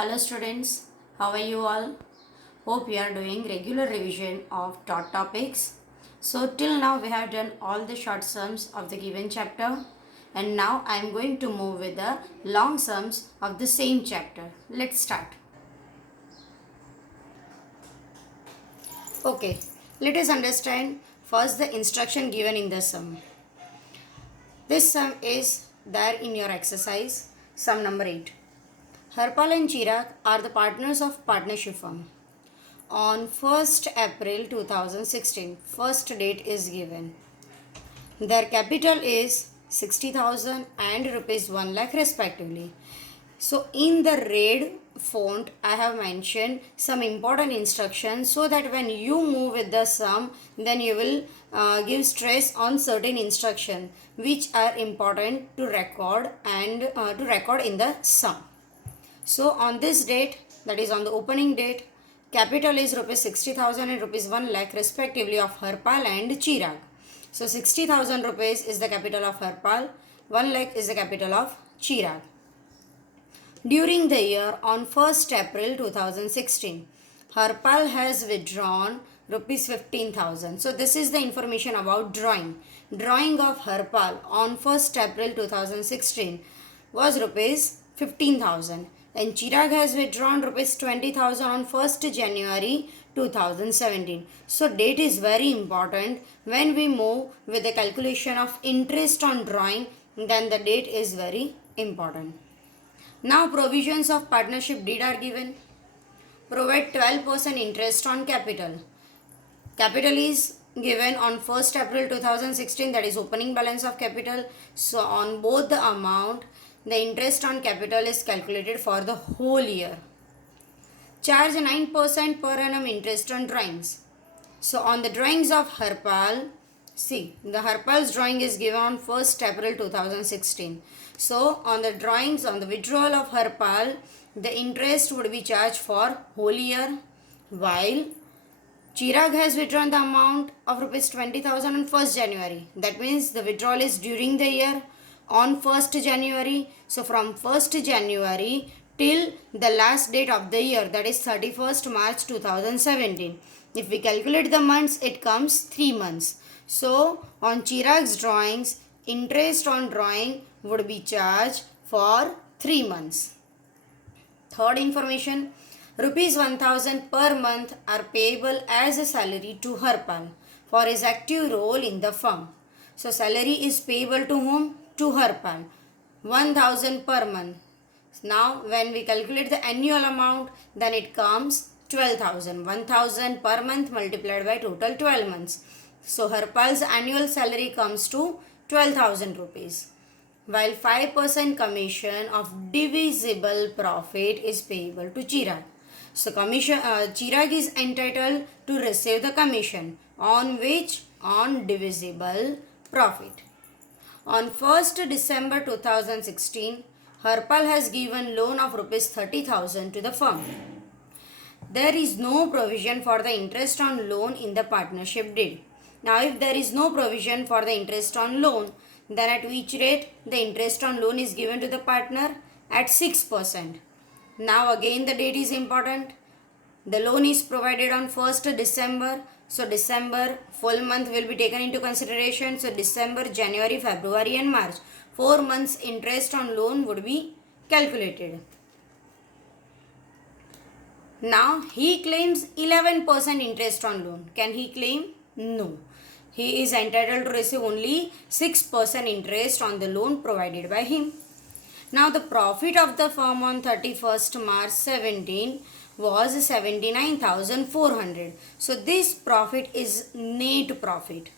Hello students, how are you all? Hope you are doing regular revision of taught topics. So till now we have done all the short sums of the given chapter and now I am going to move with the long sums of the same chapter. Let's start. Okay, let us understand first the instruction given in the sum. This sum is there in your exercise, sum number 8. Harpal and Chirag are the partners of partnership firm. On 1st April 2016, first date is given. Their capital is 60,000 and rupees 1 lakh respectively. So in the red font, I have mentioned some important instructions so that when you move with the sum, then you will give stress on certain instruction which are important to record and to record in the sum. So on this date, that is on the opening date, capital is rupees 60,000 and rupees 1 lakh respectively of Harpal and Chirag. So 60,000 rupees is the capital of Harpal, 1 lakh is the capital of Chirag. During the year on 1st April 2016, Harpal has withdrawn rupees 15,000. So this is the information about drawing. Drawing of Harpal on 1st April 2016 was rupees 15,000 and Chirag has withdrawn rupees 20,000 on 1st January 2017. So date is very important. When we move with the calculation of interest on drawing, then the date is very important. Now provisions of partnership deed are given. Provide 12% interest on capital. Capital is given on 1st April 2016, that is opening balance of capital. So on both the amount, the interest on capital is calculated for the whole year. Charge 9% per annum interest on drawings. So on the drawings of Harpal, see, the Harpal's drawing is given on 1st April 2016. So on the drawings, on the withdrawal of Harpal, the interest would be charged for whole year, while Chirag has withdrawn the amount of rupees 20,000 on 1st January. That means the withdrawal is during the year on 1st January. So from 1st January till the last date of the year, that is 31st March 2017. If we calculate the months, it comes 3 months. So on Chirag's drawings, interest on drawing would be charged for 3 months. Third information, rupees 1,000 per month are payable as a salary to Harpal for his active role in the firm. So salary is payable to whom? To Harpal. 1,000 per month. Now when we calculate the annual amount, then it comes 12,000. 1,000 per month multiplied by total 12 months. So Harpal's annual salary comes to 12,000 rupees. While 5% commission of divisible profit is payable to Chirag. So Chirag is entitled to receive the commission on which? On divisible profit. On 1st December 2016, Harpal has given loan of rupees 30,000 to the firm. There is no provision for the interest on loan in the partnership deed. Now if there is no provision for the interest on loan, then at which rate the interest on loan is given to the partner? At 6%. Now again the date is important. The loan is provided on 1st December. So December full month will be taken into consideration. So December, January, February and March. 4 months interest on loan would be calculated. Now he claims 11% interest on loan. Can he claim? No. He is entitled to receive only 6% interest on the loan provided by him. Now the profit of the firm on 31st March 17 was 79,400. So this profit is net profit.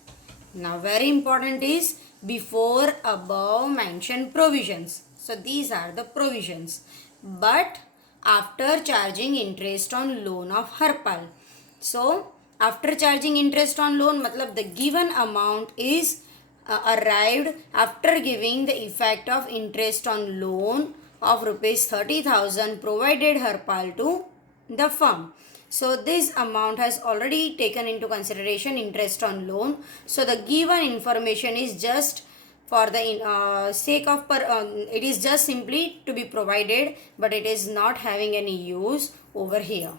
Now very important is before above mentioned provisions. So these are the provisions. But after charging interest on loan of Harpal. So after charging interest on loan, matlab the given amount is arrived after giving the effect of interest on loan of rupees 30,000 provided Harpal to the firm. So this amount has already taken into consideration interest on loan. So the given information is just for the sake of it is just simply to be provided, but it is not having any use over here.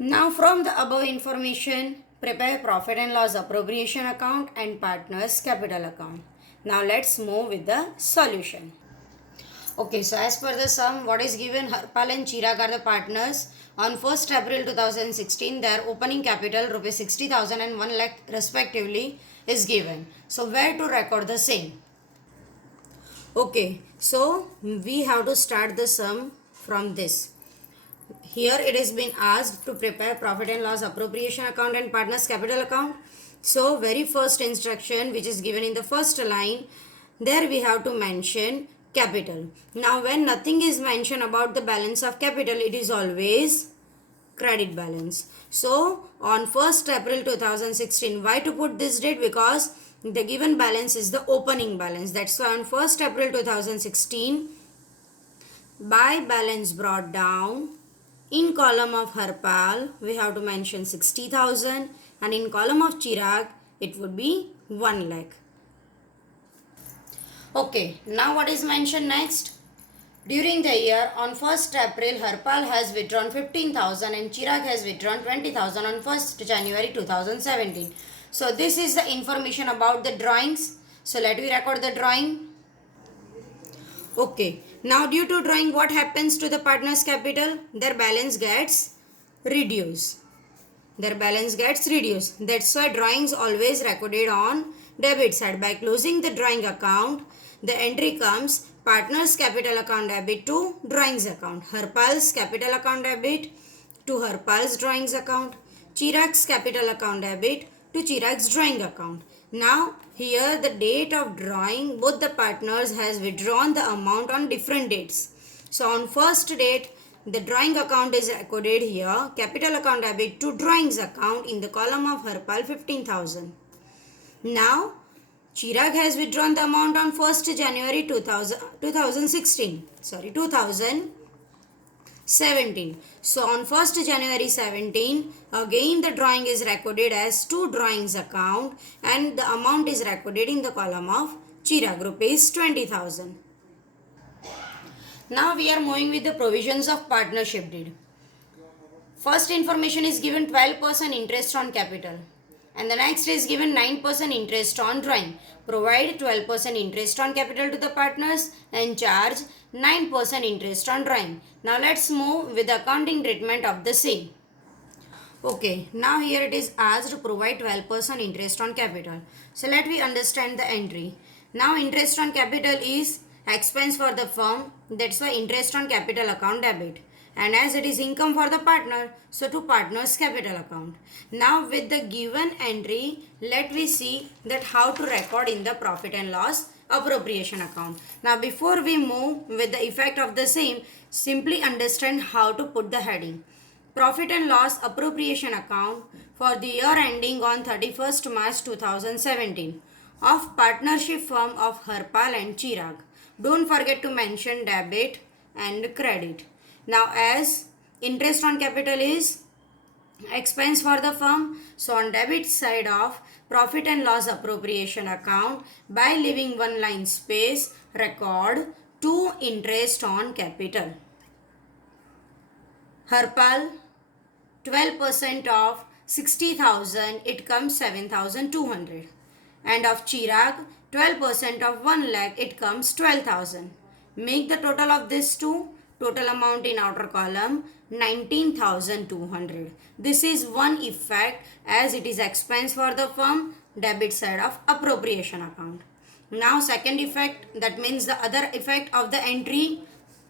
Now from the above information, prepare profit and loss appropriation account and partners capital account. Now let's move with the solution. Okay, so as per the sum, what is given, Harpal and Chirag are the partners. On 1st April 2016, their opening capital rupees 60,000 and 1 lakh respectively is given. So where to record the same? Okay, so we have to start the sum from this. Here it has been asked to prepare profit and loss appropriation account and partners capital account. So very first instruction which is given in the first line, there we have to mention capital. Now when nothing is mentioned about the balance of capital, it is always credit balance. So on 1st April 2016, why to put this date? Because the given balance is the opening balance. That's why on 1st April 2016, by balance brought down, in column of Harpal we have to mention 60,000 and in column of Chirag it would be 1 lakh. Okay, now what is mentioned next? During the year, on 1st April, Harpal has withdrawn 15,000 and Chirag has withdrawn 20,000 on 1st January 2017. So this is the information about the drawings. So let me record the drawing. Okay, now due to drawing, what happens to the partners capital? Their balance gets reduced. Their balance gets reduced. That's why drawings always recorded on debit side. By closing the drawing account, the entry comes partners capital account debit to drawings account. Harpal's capital account debit to Harpal's drawings account. Chirag's capital account debit to Chirag's drawing account. Now here the date of drawing, both the partners has withdrawn the amount on different dates. So on first date, the drawing account is recorded here. Capital account debit to drawings account in the column of Harpal 15,000. Now Chirag has withdrawn the amount on 1st January 2017. So on 1st January 17, again the drawing is recorded as to drawings account and the amount is recorded in the column of Chirag, rupees 20,000. Now we are moving with the provisions of partnership deed. First information is given 12% interest on capital. And the next is given 9% interest on drawing. Provide 12% interest on capital to the partners and charge 9% interest on drawing. Now let's move with the accounting treatment of the same. Okay, now here it is asked to provide 12% interest on capital. So let me understand the entry. Now interest on capital is expense for the firm. That's why interest on capital account debit. And as it is income for the partner, so to partner's capital account. Now with the given entry, let me see that how to record in the profit and loss appropriation account. Now before we move with the effect of the same, simply understand how to put the heading. Profit and loss appropriation account for the year ending on 31st March 2017 of partnership firm of Harpal and Chirag. Don't forget to mention debit and credit. Now as interest on capital is expense for the firm, so on debit side of profit and loss appropriation account, by leaving one line space, record to interest on capital. Harpal 12% of 60,000, it comes 7,200, and of Chirag 12% of 1 lakh, it comes 12,000. Make the total of this two. Total amount in outer column 19,200. This is one effect as it is expense for the firm, debit side of appropriation account. Now second effect, that means the other effect of the entry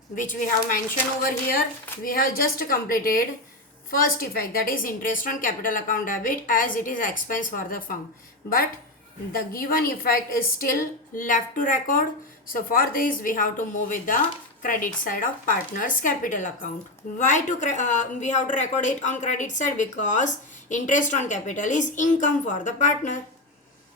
which we have mentioned over here. We have just completed first effect, that is interest on capital account debit as it is expense for the firm. But the given effect is still left to record. So for this we have to move with the credit side of partners capital account. Why we have to record it on credit side? Because interest on capital is income for the partner.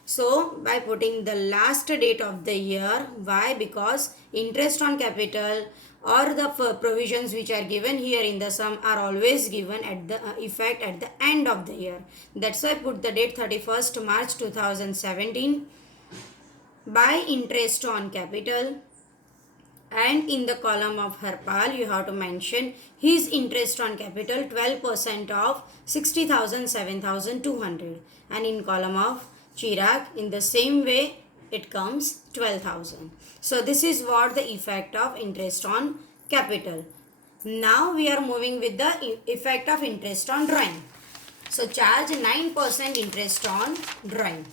So by putting the last date of the year, why? Because interest on capital or the provisions which are given here in the sum are always given at the effect at the end of the year. That's why I put the date 31st March 2017. by interest on capital, and in the column of Harpal you have to mention his interest on capital 12% of 60,000 7,200, and in column of Chirag in the same way it comes 12,000. So this is what the effect of interest on capital. Now we are moving with the effect of interest on drawing. So charge 9% interest on drawing.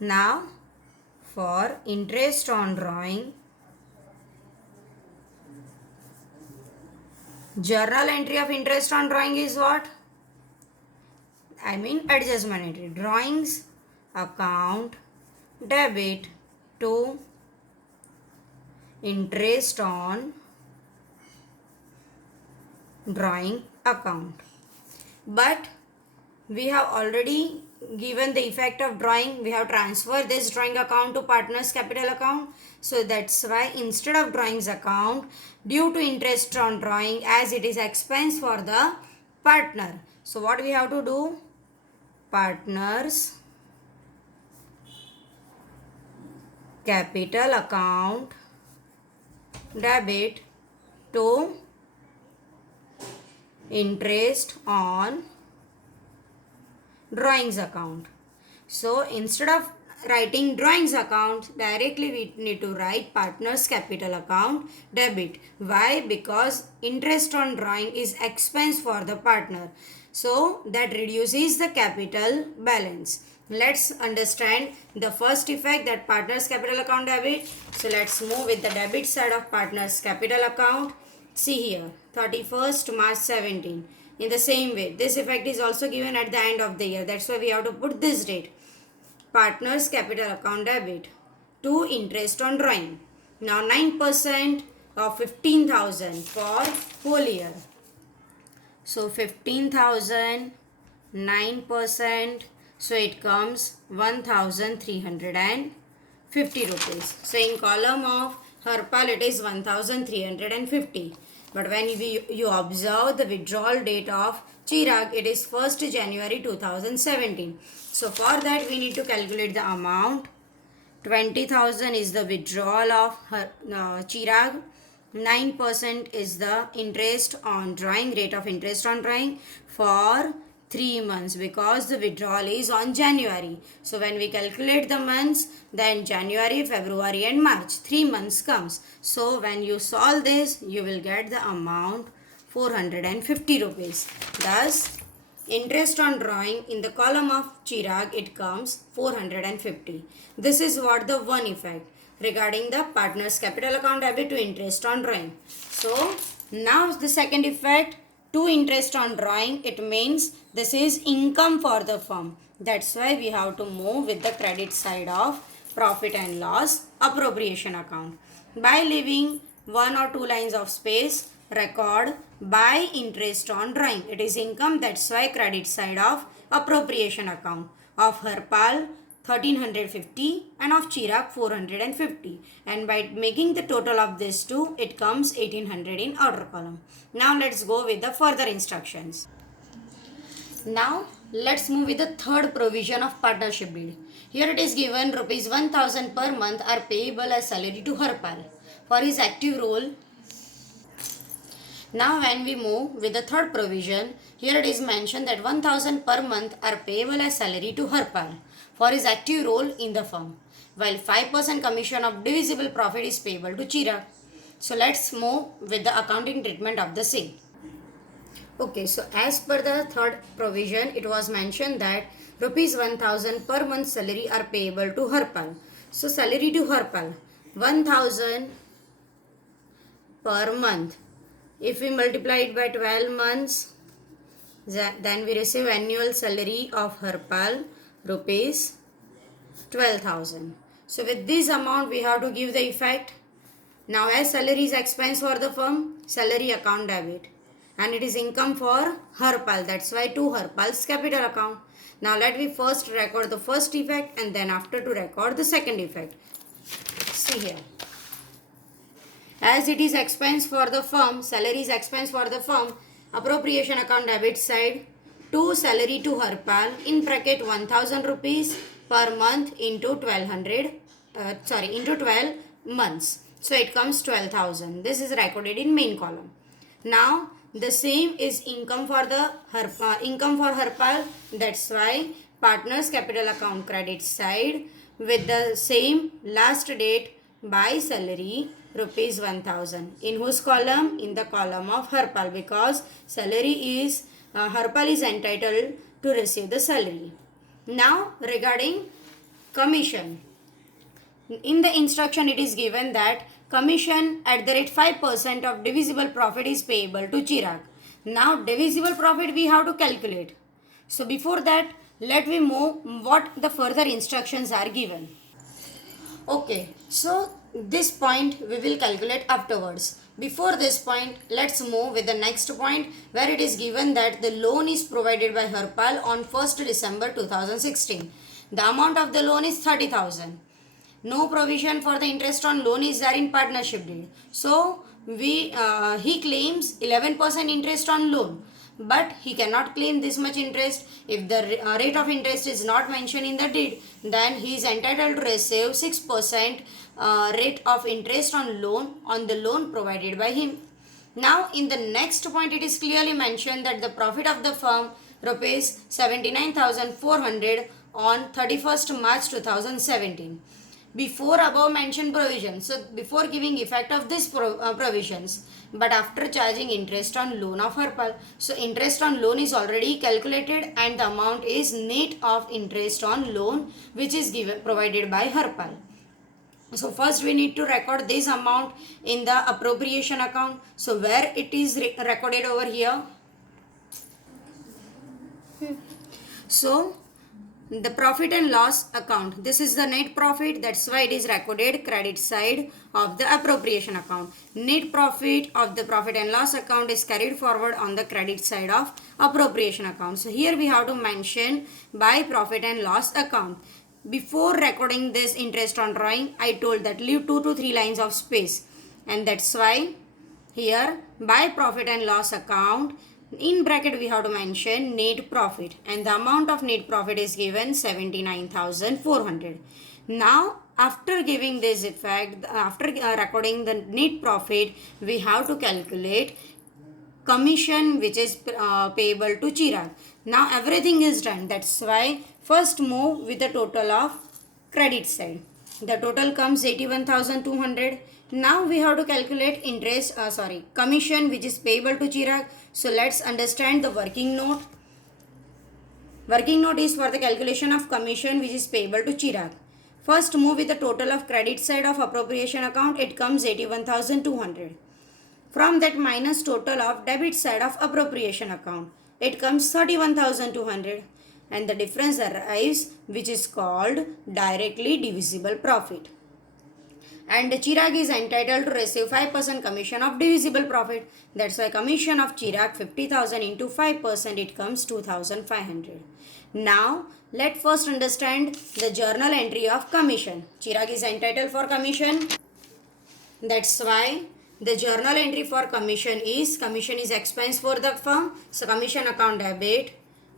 Now for interest on drawing, journal entry of interest on drawing is what? I mean adjustment entry. Drawings account debit to interest on drawing account. But we have already given the effect of drawing. We have transferred this drawing account to partners capital account. So that's why instead of drawings account, due to interest on drawing, as it is expense for the partner. So what we have to do? Partners capital account debit to interest on drawings account. So instead of writing drawings account, directly we need to write partners capital account debit. Why? Because interest on drawing is expense for the partner. So that reduces the capital balance. Let's understand the first effect, that partners capital account debit. So let's move with the debit side of partners capital account. See here, 31st March 17. In the same way, this effect is also given at the end of the year. That's why we have to put this date. Partners capital account debit to interest on drawing. Now 9% of 15,000 for whole year. So 15,000, 9%. So it comes 1,350 rupees. So in column of Harpal it is 1,350. But when you observe the withdrawal date of Chirag, it is 1st January 2017. So for that we need to calculate the amount. 20,000 is the withdrawal of Chirag. 9% is the interest on drawing, rate of interest on drawing for 3 months, because the withdrawal is on January. So when we calculate the months, then January, February and March, 3 months comes. So when you solve this, you will get the amount 450 rupees. Thus, interest on drawing in the column of Chirag, it comes 450. This is what the one effect regarding the partners capital account debit to interest on drawing. So now the second effect, to interest on drawing, it means this is income for the firm. That's why we have to move with the credit side of profit and loss appropriation account. By leaving 1 or 2 lines of space, record by interest on drawing. It is income, that's why credit side of appropriation account. Of Harpal 1350 and of Chirag 450, and by making the total of these two, it comes 1800 in outer column. Now let's go with the further instructions. Now let's move with the third provision of partnership deed. Here it is given rupees 1000 per month are payable as salary to Harpal for his active role. Now when we move with the third provision, here it is mentioned that 1000 per month are payable as salary to Harpal for his active role in the firm, while 5% commission of divisible profit is payable to Chirag. So let's move with the accounting treatment of the same. Okay, so as per the third provision, it was mentioned that rupees 1000 per month salary are payable to Harpal. So salary to Harpal, 1000 per month. If we multiply it by 12 months, then we receive annual salary of Harpal rupees 12,000. So with this amount we have to give the effect. Now as salary is expense for the firm, salary account debit, and it is income for Harpal, that's why to Harpal's capital account. Now let me first record the first effect and then after to record the second effect. See here. As it is expense for the firm, salary is expense for the firm, appropriation account debit side, to salary to Harpal in bracket 1000 rupees per month into 1200 into 12 months. So it comes 12,000. This is recorded in main column. Now the same is income for Harpal. That's why partners capital account credit side with the same last date by salary rupees 1000. In whose column? In the column of Harpal, because salary is Harpal is entitled to receive the salary. Now regarding commission, in the instruction it is given that commission at the rate 5% of divisible profit is payable to Chirag. Now divisible profit we have to calculate. So before that, let me move what the further instructions are given. Okay, so this point we will calculate afterwards. Before this point, let's move with the next point, where it is given that the loan is provided by Harpal on 1st December 2016. The amount of the loan is 30,000. No provision for the interest on loan is there in partnership deed. So he claims 11% interest on loan, but he cannot claim this much interest. If the rate of interest is not mentioned in the deed, then he is entitled to receive 6% rate of interest on the loan provided by him. Now in the next point it is clearly mentioned that the profit of the firm rupees 79,400 on 31st March 2017. Before above mentioned provisions, so before giving effect of this provisions, but after charging interest on loan of Harpal. So interest on loan is already calculated and the amount is net of interest on loan which is provided by Harpal. So first we need to record this amount in the appropriation account. So where it is recorded over here. So the profit and loss account, this is the net profit, that's why it is recorded credit side of the appropriation account. Net profit of the profit and loss account is carried forward on the credit side of appropriation account. So here we have to mention by profit and loss account. Before recording this interest on drawing, I told that leave 2 to 3 lines of space, and that's why here by profit and loss account, in bracket we have to mention net profit, and the amount of net profit is given 79,400. Now after giving this effect, after recording the net profit, we have to calculate commission which is payable to Chirag. Now everything is done, that's why first move with the total of credit side. The total comes 81,200. Now we have to calculate commission which is payable to Chirag. So let's understand the working note. Working note is for the calculation of commission which is payable to Chirag. First move with the total of credit side of appropriation account, it comes 81,200. From that minus total of debit side of appropriation account, it comes 31,200, and the difference arrives which is called directly divisible profit. And Chirag is entitled to receive 5% commission of divisible profit. That's why commission of Chirag 50,000 into 5%, it comes 2,500. Now let first understand the journal entry of commission. Chirag is entitled for commission. That's why the journal entry for commission is expense for the firm. So commission account debit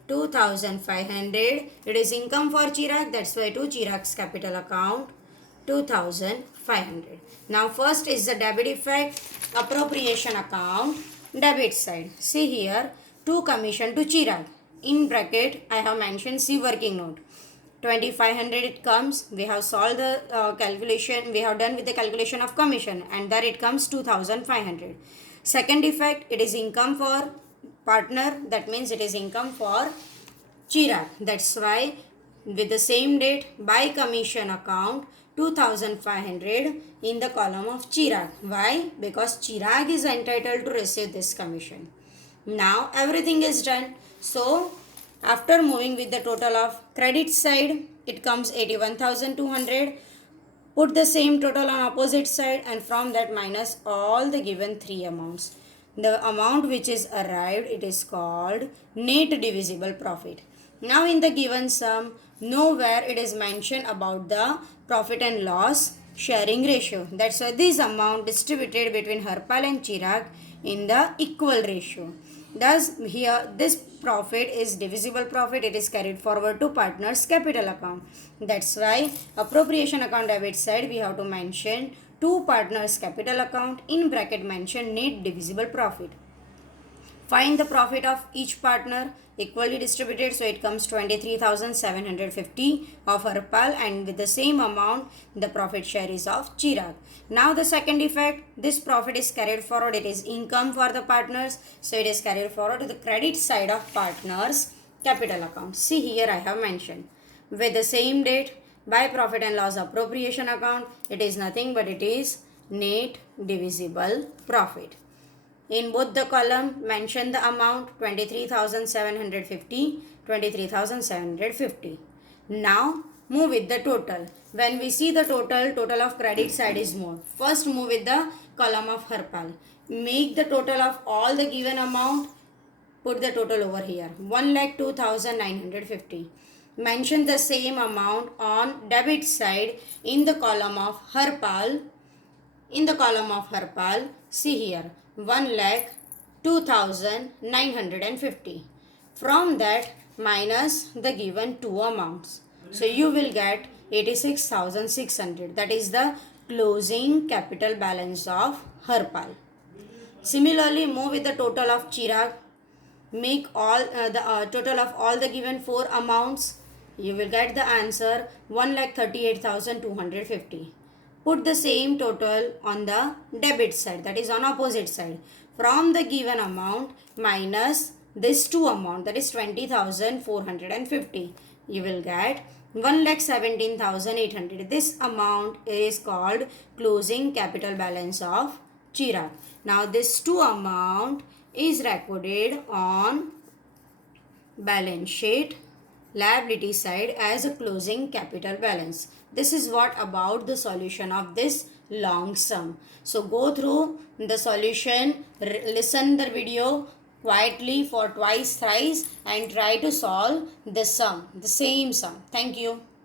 2,500. It is income for Chirag. That's why to Chirag's capital account 2,500. Now first is the debit effect, appropriation account, debit side. See here, to commission to Chirag. In bracket I have mentioned C working note. 2,500 it comes. We have solved the calculation. We have done with the calculation of commission, and there it comes 2,500. Second effect, it is income for partner. That means it is income for Chirag. That's why with the same date by commission account 2,500 in the column of Chirag. Why? Because Chirag is entitled to receive this commission. Now everything is done. So after moving with the total of credit side, it comes 81,200. Put the same total on opposite side, and from that minus all the given three amounts. The amount which is arrived, it is called net divisible profit. Now in the given sum, nowhere it is mentioned about the profit and loss sharing ratio. That's why this amount distributed between Harpal and Chirag in the equal ratio. Thus, here this profit is divisible profit. It is carried forward to partner's capital account. That's why appropriation account debit side we have to mention to partner's capital account, in bracket mention net divisible profit. Find the profit of each partner equally distributed, so it comes 23,750 of Harpal, and with the same amount the profit share is of Chirag. Now the second effect, this profit is carried forward, it is income for the partners, so it is carried forward to the credit side of partners capital account. See here I have mentioned with the same date by profit and loss appropriation account, it is nothing but it is net divisible profit. In both the column, mention the amount 23,750, 23,750. Now, move with the total. When we see the total of credit side is more. First, move with the column of Harpal. Make the total of all the given amount. Put the total over here. 1,02,950. Mention the same amount on debit side in the column of Harpal. In the column of Harpal, see here. 1,02,950. From that, minus the given two amounts. So you will get 86,600. That is the closing capital balance of Harpal. Similarly, move with the total of Chirag. Make all the total of all the given four amounts. You will get the answer 1,38,250. Put the same total on the debit side, that is on opposite side. From the given amount minus this two amount, that is 20,450. You will get 1,17,800. This amount is called closing capital balance of Chirag. Now this two amount is recorded on balance sheet liability side as a closing capital balance. This is what about the solution of this long sum. So go through the solution, listen the video quietly for twice, thrice, and try to solve this sum, the same sum. Thank you.